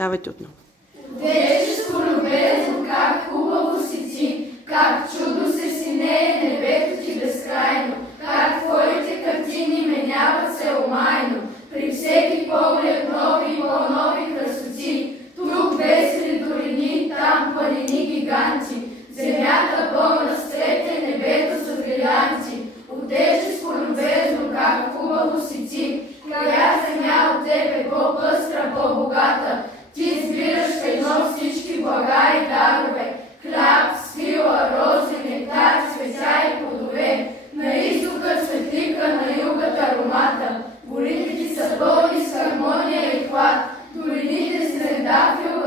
Давайте отново. Отечество любезно, как хубаво си ти, как чудо се синее небето ти безкрайно, как твоите картини меняват се омайно, при всеки поглед нови и по-нови красоти, тук весели долини, там планини гиганти, земята пълна с цвете, небето с брилянти. Отечество любезно, как хубаво си ти, коя земя от теб е по-пъстра, по-богата, ти избираш в едно всички блага и дарове, хляб, свила, рози, нектар, цветя и плодове. На изтока светлика, на югът аромата, горите ти са пълни с хармония и хлад, долините с трендафил